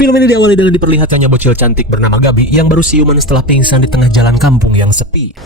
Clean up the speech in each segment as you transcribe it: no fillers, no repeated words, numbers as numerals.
Film ini diawali dengan diperlihatkannya bocil cantik bernama Gabi yang baru siuman setelah pingsan di tengah jalan kampung yang sepi.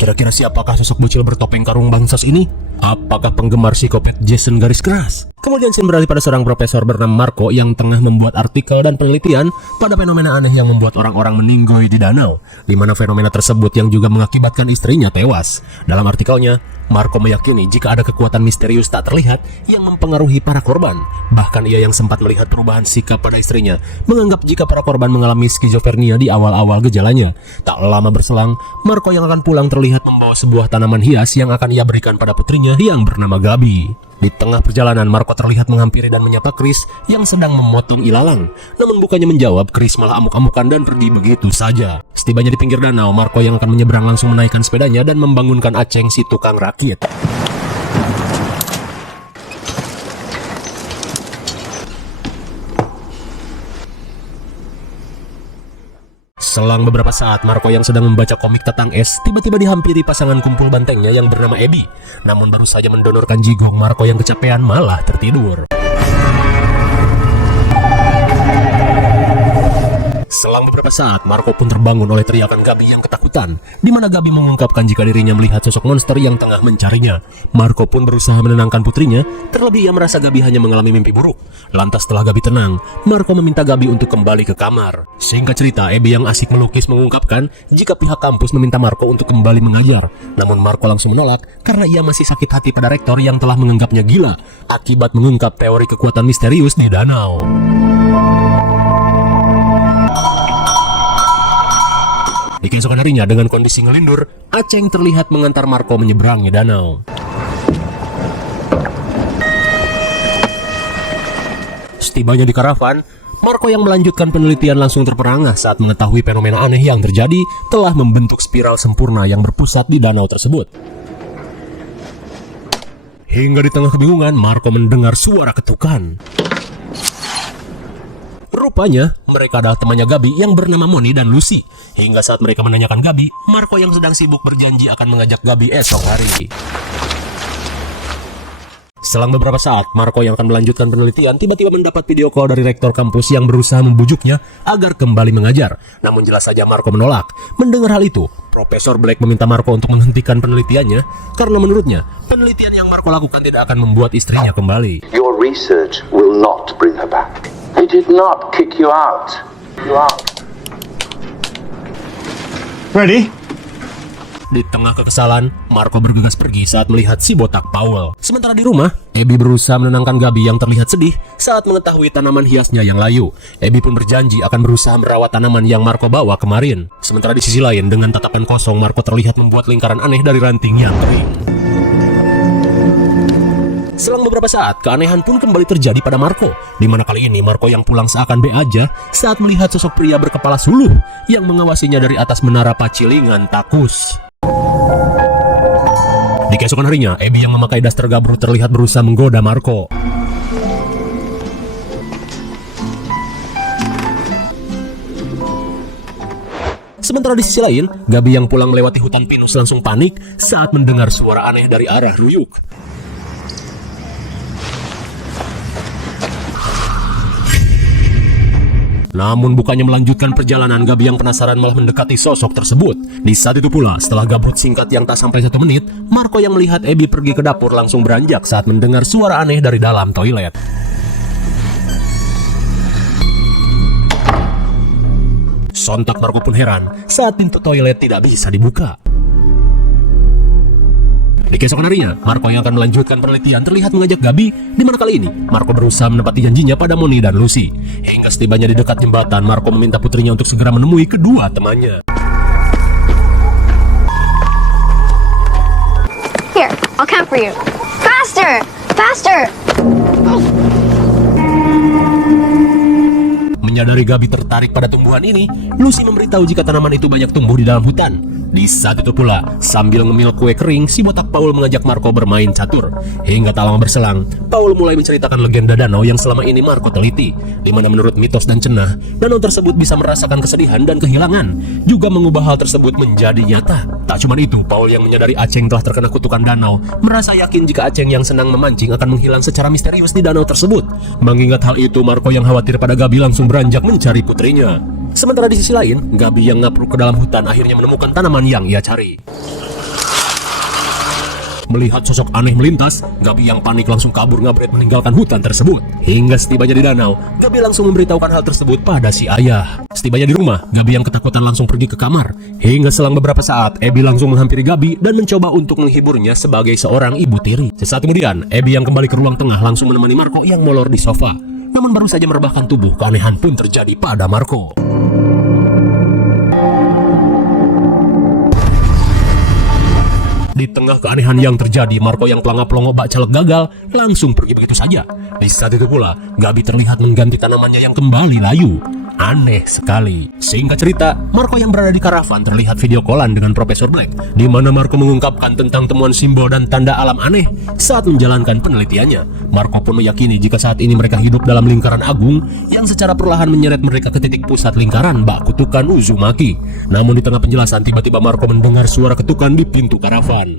Kira-kira siapakah sosok bocil bertopeng karung bangsas ini? Apakah penggemar psikopat Jason garis keras? Kemudian scene beralih pada seorang profesor bernama Marco yang tengah membuat artikel dan penelitian pada fenomena aneh yang membuat orang-orang meninggoy di danau, di mana fenomena tersebut yang juga mengakibatkan istrinya tewas. Dalam artikelnya, Marco meyakini jika ada kekuatan misterius tak terlihat yang mempengaruhi para korban. Bahkan ia yang sempat melihat perubahan sikap pada istrinya, menganggap jika para korban mengalami skizofrenia di awal-awal gejalanya. Tak lama berselang, Marco yang akan pulang terlihat membawa sebuah tanaman hias yang akan ia berikan pada putrinya yang bernama Gabi. Di tengah perjalanan, Marco terlihat menghampiri dan menyapa Chris yang sedang memotong ilalang. Namun bukannya menjawab, Chris malah amuk-amukan dan pergi begitu saja. Setibanya di pinggir danau, Marco yang akan menyeberang langsung menaikkan sepedanya dan membangunkan Aceng si tukang rakit. Selang beberapa saat, Marco yang sedang membaca komik tentang es tiba-tiba dihampiri pasangan kumpul bantengnya yang bernama Abby. Namun baru saja mendonorkan jigong, Marco yang kecapean malah tertidur. Selang beberapa saat, Marco pun terbangun oleh teriakan Gabi yang ketakutan, di mana Gabi mengungkapkan jika dirinya melihat sosok monster yang tengah mencarinya. Marco pun berusaha menenangkan putrinya, terlebih ia merasa Gabi hanya mengalami mimpi buruk. Lantas setelah Gabi tenang, Marco meminta Gabi untuk kembali ke kamar. Singkat cerita, Abby yang asik melukis mengungkapkan jika pihak kampus meminta Marco untuk kembali mengajar. Namun Marco langsung menolak karena ia masih sakit hati pada rektor yang telah menganggapnya gila akibat mengungkap teori kekuatan misterius di danau. Di keesokan harinya, dengan kondisi ngelindur, Aceng terlihat mengantar Marco menyeberangi danau. Setibanya di karavan, Marco yang melanjutkan penelitian langsung terperangah saat mengetahui fenomena aneh yang terjadi telah membentuk spiral sempurna yang berpusat di danau tersebut. Hingga di tengah kebingungan, Marco mendengar suara ketukan. Rupanya, mereka adalah temannya Gabi yang bernama Moni dan Lucy. Hingga saat mereka menanyakan Gabi, Marco yang sedang sibuk berjanji akan mengajak Gabi esok hari. Selang beberapa saat, Marco yang akan melanjutkan penelitian tiba-tiba mendapat video call dari rektor kampus yang berusaha membujuknya agar kembali mengajar. Namun jelas saja Marco menolak. Mendengar hal itu, Profesor Black meminta Marco untuk menghentikan penelitiannya karena menurutnya, penelitian yang Marco lakukan tidak akan membuat istrinya kembali. Your research will not bring her back. I did not kick you out. You out. Ready? Di tengah kekesalan, Marco bergegas pergi saat melihat si botak Powell. Sementara di rumah, Abby berusaha menenangkan Gabi yang terlihat sedih saat mengetahui tanaman hiasnya yang layu. Abby pun berjanji akan berusaha merawat tanaman yang Marco bawa kemarin. Sementara di sisi lain, dengan tatapan kosong, Marco terlihat membuat lingkaran aneh dari ranting yang kering. Selang beberapa saat, keanehan pun kembali terjadi pada Marco, di mana kali ini Marco yang pulang seakan be aja saat melihat sosok pria berkepala suluh yang mengawasinya dari atas menara Pacilingan Takus. Di keesokan harinya, Abby yang memakai daster gabrut terlihat berusaha menggoda Marco. Sementara di sisi lain, Gabi yang pulang melewati hutan pinus langsung panik saat mendengar suara aneh dari arah Ruyuk. Namun bukannya melanjutkan perjalanan, Gabi yang penasaran malah mendekati sosok tersebut. Di saat itu pula, setelah gabrut singkat yang tak sampai 1 menit, Marco yang melihat Abby pergi ke dapur langsung beranjak saat mendengar suara aneh dari dalam toilet. Sontak Marco pun heran saat pintu toilet tidak bisa dibuka. Di keesokan harinya, Marco yang akan melanjutkan penelitian terlihat mengajak Gabi, di mana kali ini Marco berusaha menepati janjinya pada Moni dan Lucy. Hingga setibanya di dekat jembatan, Marco meminta putrinya untuk segera menemui kedua temannya. Here, I'll count for you. Faster! Faster! Menyadari Gabi tertarik pada tumbuhan ini, Lucy memberitahu jika tanaman itu banyak tumbuh di dalam hutan. Di saat itu pula, sambil ngemil kue kering, si botak Paul mengajak Marco bermain catur. Hingga tak lama berselang, Paul mulai menceritakan legenda danau yang selama ini Marco teliti, di mana menurut mitos dan cenah, danau tersebut bisa merasakan kesedihan dan kehilangan, juga mengubah hal tersebut menjadi nyata. Tak cuma itu, Paul yang menyadari Aceng telah terkena kutukan danau, merasa yakin jika Aceng yang senang memancing akan menghilang secara misterius di danau tersebut. Mengingat hal itu, Marco yang khawatir pada Gabi langsung beranjak mencari putrinya. Sementara di sisi lain, Gabi yang ngapruk ke dalam hutan akhirnya menemukan tanaman yang ia cari. Melihat sosok aneh melintas, Gabi yang panik langsung kabur ngabret meninggalkan hutan tersebut. Hingga setibanya di danau, Gabi langsung memberitahukan hal tersebut pada si ayah. Setibanya di rumah, Gabi yang ketakutan langsung pergi ke kamar. Hingga selang beberapa saat, Abby langsung menghampiri Gabi dan mencoba untuk menghiburnya sebagai seorang ibu tiri. Sesaat kemudian, Abby yang kembali ke ruang tengah langsung menemani Marco yang molor di sofa. Namun baru saja merebahkan tubuh, keanehan pun terjadi pada Marco. Di tengah keanehan yang terjadi, Marco yang pelangap-pelongo bak caleg gagal langsung pergi begitu saja. Di saat itu pula, Gabi terlihat mengganti tanamannya yang kembali layu. Aneh sekali. Singkat cerita, Marco yang berada di karavan terlihat video callan dengan Profesor Black, di mana Marco mengungkapkan tentang temuan simbol dan tanda alam aneh saat menjalankan penelitiannya. Marco pun meyakini jika saat ini mereka hidup dalam lingkaran agung yang secara perlahan menyeret mereka ke titik pusat lingkaran bak kutukan Uzumaki. Namun di tengah penjelasan, tiba-tiba Marco mendengar suara ketukan di pintu karavan.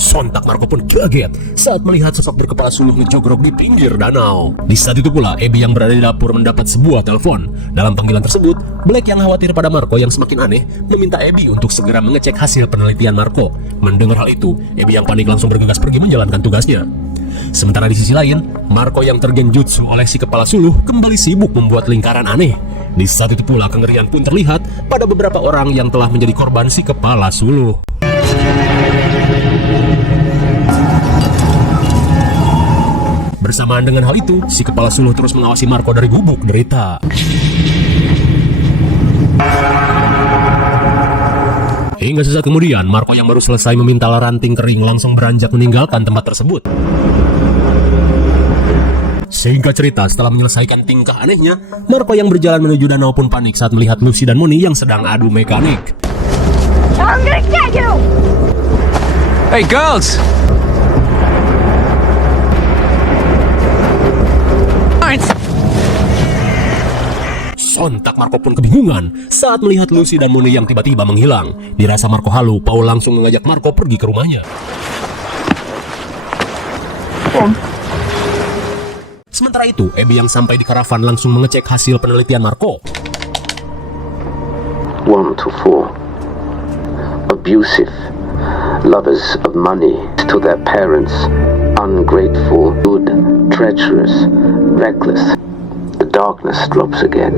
Sontak Marco pun kaget saat melihat sosok berkepala suluh ngejogrok di pinggir danau. Di saat itu pula, Abby yang berada di dapur mendapat sebuah telepon. Dalam panggilan tersebut, Black yang khawatir pada Marco yang semakin aneh meminta Abby untuk segera mengecek hasil penelitian Marco. Mendengar hal itu, Abby yang panik langsung bergegas pergi menjalankan tugasnya. Sementara di sisi lain, Marco yang tergenjutsu oleh si kepala suluh kembali sibuk membuat lingkaran aneh. Di saat itu pula, kengerian pun terlihat pada beberapa orang yang telah menjadi korban si kepala suluh. Bersamaan dengan hal itu, si kepala suluh terus mengawasi Marco dari gubuk derita. Hingga sesaat kemudian, Marco yang baru selesai memintal ranting kering langsung beranjak meninggalkan tempat tersebut. Singkat cerita, setelah menyelesaikan tingkah anehnya, Marco yang berjalan menuju danau pun panik saat melihat Lucy dan Moni yang sedang adu mekanik. I'm gonna get you! Hey, girls! Sontak Marco pun kebingungan saat melihat Lucy dan Moni yang tiba-tiba menghilang. Dirasa Marco halu, Paul langsung mengajak Marco pergi ke rumahnya. Sementara itu, Abby yang sampai di karavan langsung mengecek hasil penelitian Marco. 1 to 4. Abusive. Lovers of money to their parents. Ungrateful. Good. Treacherous. Reckless. The darkness drops again.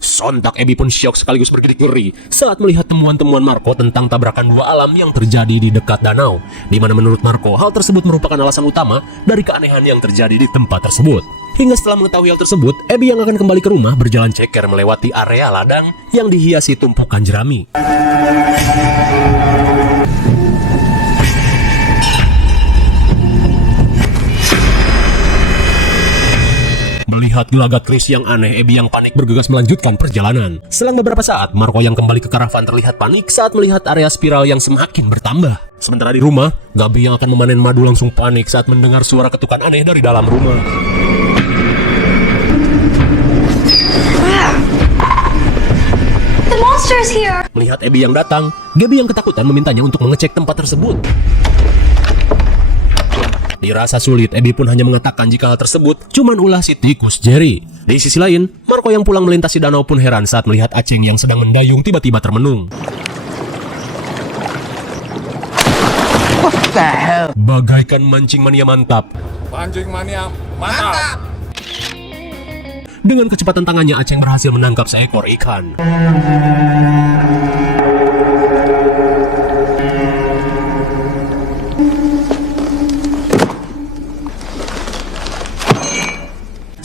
Sontak Abby pun syok sekaligus bergidik ngeri saat melihat temuan-temuan Marco tentang tabrakan dua alam yang terjadi di dekat danau, di mana menurut Marco hal tersebut merupakan alasan utama dari keanehan yang terjadi di tempat tersebut. Hingga setelah mengetahui hal tersebut, Abby yang akan kembali ke rumah berjalan ceker melewati area ladang yang dihiasi tumpukan jerami. Melihat gelagat Chris yang aneh, Abby yang panik bergegas melanjutkan perjalanan. Selang beberapa saat, Marco yang kembali ke karavan terlihat panik saat melihat area spiral yang semakin bertambah. Sementara di rumah, Gabi yang akan memanen madu langsung panik saat mendengar suara ketukan aneh dari dalam rumah. The monster's here! Melihat Abby yang datang, Gabi yang ketakutan memintanya untuk mengecek tempat tersebut. Dirasa sulit, Abby pun hanya mengatakan jika hal tersebut cuman ulah si tikus Jerry. Di sisi lain, Marco yang pulang melintasi danau pun heran saat melihat Aceng yang sedang mendayung tiba-tiba termenung. What the hell? Bagaikan mancing mania mantap. Mancing mania mantap! Dengan kecepatan tangannya, Aceng berhasil menangkap seekor ikan.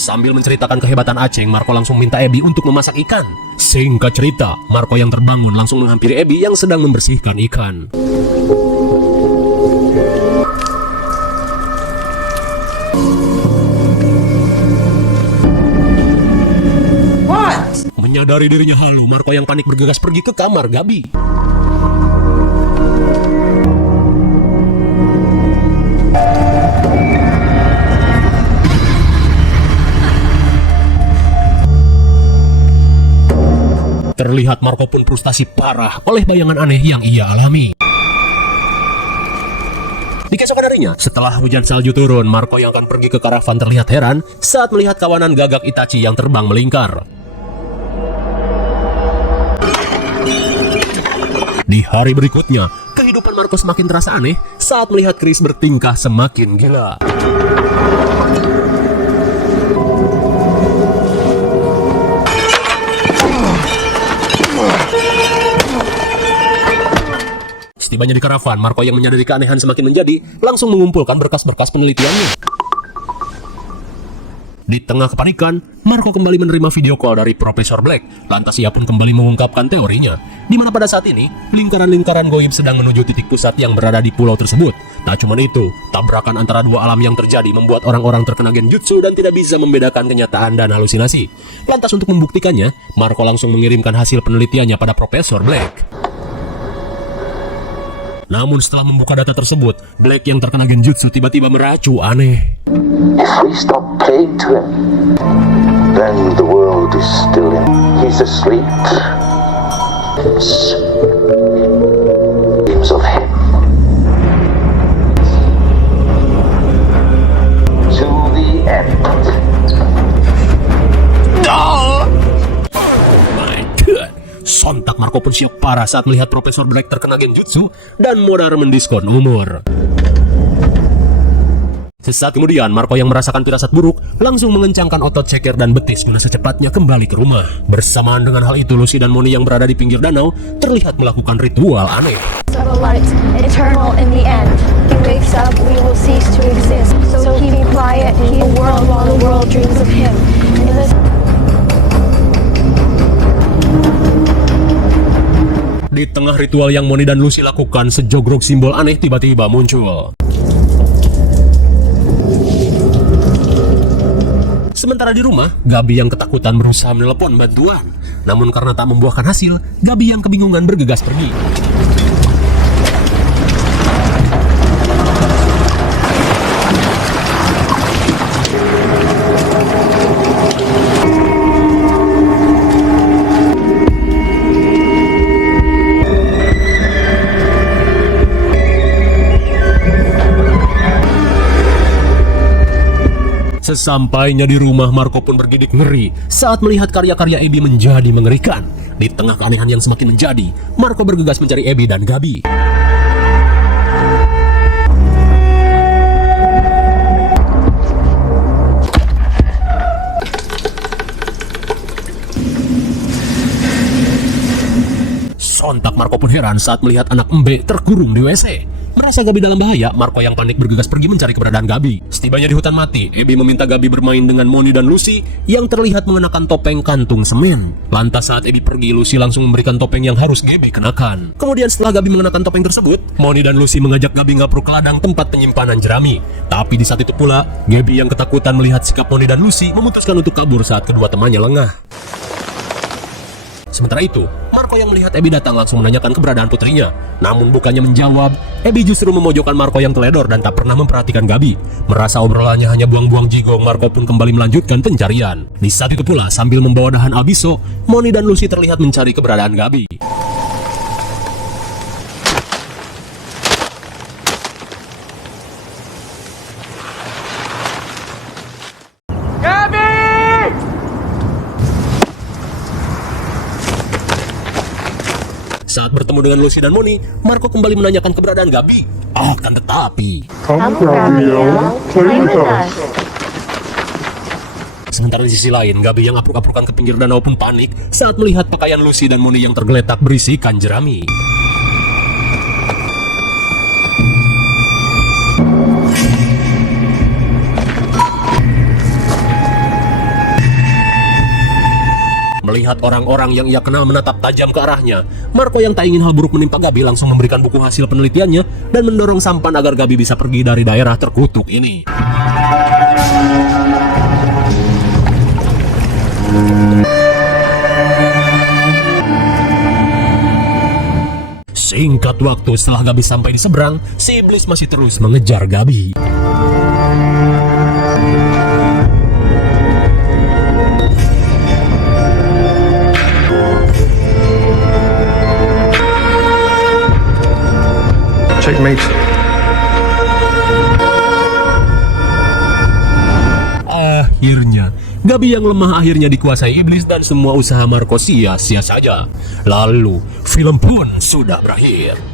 Sambil menceritakan kehebatan Aceng, Marco langsung minta Abby untuk memasak ikan. Singkat cerita, Marco yang terbangun langsung menghampiri Abby yang sedang membersihkan ikan. Menyadari dirinya halu, Marco yang panik bergegas pergi ke kamar Gabi. Terlihat Marco pun frustasi parah oleh bayangan aneh yang ia alami. Di keesokan harinya, setelah hujan salju turun, Marco yang akan pergi ke karavan terlihat heran saat melihat kawanan gagak Itachi yang terbang melingkar. Di hari berikutnya, kehidupan Marco semakin terasa aneh saat melihat Chris bertingkah semakin gila. Setibanya di karavan, Marco yang menyadari keanehan semakin menjadi, langsung mengumpulkan berkas-berkas penelitiannya. Di tengah kepanikan, Marco kembali menerima video call dari Profesor Black. Lantas ia pun kembali mengungkapkan teorinya, di mana pada saat ini, lingkaran-lingkaran goib sedang menuju titik pusat yang berada di pulau tersebut. Tak cuma itu, tabrakan antara dua alam yang terjadi membuat orang-orang terkena genjutsu dan tidak bisa membedakan kenyataan dan halusinasi. Lantas untuk membuktikannya, Marco langsung mengirimkan hasil penelitiannya pada Profesor Black. Namun setelah membuka data tersebut, Black yang terkena genjutsu tiba-tiba meracu aneh. If we stop praying to him, then the world is still in. He's asleep. It's dreams of him. To the end. My God! Sontak Marco pun siap parah saat melihat Profesor Black terkena genjutsu dan modal mendiskon umur. Sesaat kemudian, Marco yang merasakan firasat buruk langsung mengencangkan otot ceker dan betis guna secepatnya kembali ke rumah. Bersamaan dengan hal itu, Lucy dan Moni yang berada di pinggir danau terlihat melakukan ritual aneh. Light, eternal in the end. He wakes up, we will cease to exist. So keep quiet, keep the world while the world dreams of him. In this Di tengah ritual yang Moni dan Lucy lakukan, sejogrok simbol aneh tiba-tiba muncul. Sementara di rumah, Gabi yang ketakutan berusaha menelepon bantuan. Namun karena tak membuahkan hasil, Gabi yang kebingungan bergegas pergi. Sesampainya di rumah, Marco pun bergidik ngeri saat melihat karya-karya Abby menjadi mengerikan. Di tengah keanehan yang semakin menjadi, Marco bergegas mencari Abby dan Gabi. Sontak Marco pun heran saat melihat anak Mbe terkurung di WC. Merasa Gabi dalam bahaya, Marco yang panik bergegas pergi mencari keberadaan Gabi. Setibanya di hutan mati, Abby meminta Gabi bermain dengan Moni dan Lucy yang terlihat mengenakan topeng kantung semen. Lantas saat Abby pergi, Lucy langsung memberikan topeng yang harus Gabi kenakan. Kemudian setelah Gabi mengenakan topeng tersebut, Moni dan Lucy mengajak Gabi ngapur ke ladang tempat penyimpanan jerami. Tapi di saat itu pula, Gabi yang ketakutan melihat sikap Moni dan Lucy memutuskan untuk kabur saat kedua temannya lengah. Sementara itu, Marco yang melihat Abby datang langsung menanyakan keberadaan putrinya. Namun bukannya menjawab, Abby justru memojokkan Marco yang teledor dan tak pernah memperhatikan Gabi. Merasa obrolannya hanya buang-buang jigong, Marco pun kembali melanjutkan pencarian. Di saat itu pula, sambil membawa dahan albiso, Moni dan Lucy terlihat mencari keberadaan Gabi. Saat bertemu dengan Lucy dan Moni, Marco kembali menanyakan keberadaan Gabi. Akan tetapi, sementara di sisi lain, Gabi yang apruk-aprukan ke pinggir danau pun panik saat melihat pakaian Lucy dan Moni yang tergeletak berisikan jerami. Melihat orang-orang yang ia kenal menatap tajam ke arahnya, Marco yang tak ingin hal buruk menimpa Gabi langsung memberikan buku hasil penelitiannya dan mendorong sampan agar Gabi bisa pergi dari daerah terkutuk ini. Singkat waktu setelah Gabi sampai di seberang, si iblis masih terus mengejar Gabi. Checkmate. Akhirnya, Gabi yang lemah akhirnya dikuasai iblis dan semua usaha Marco sia-sia saja. Lalu, film pun sudah berakhir.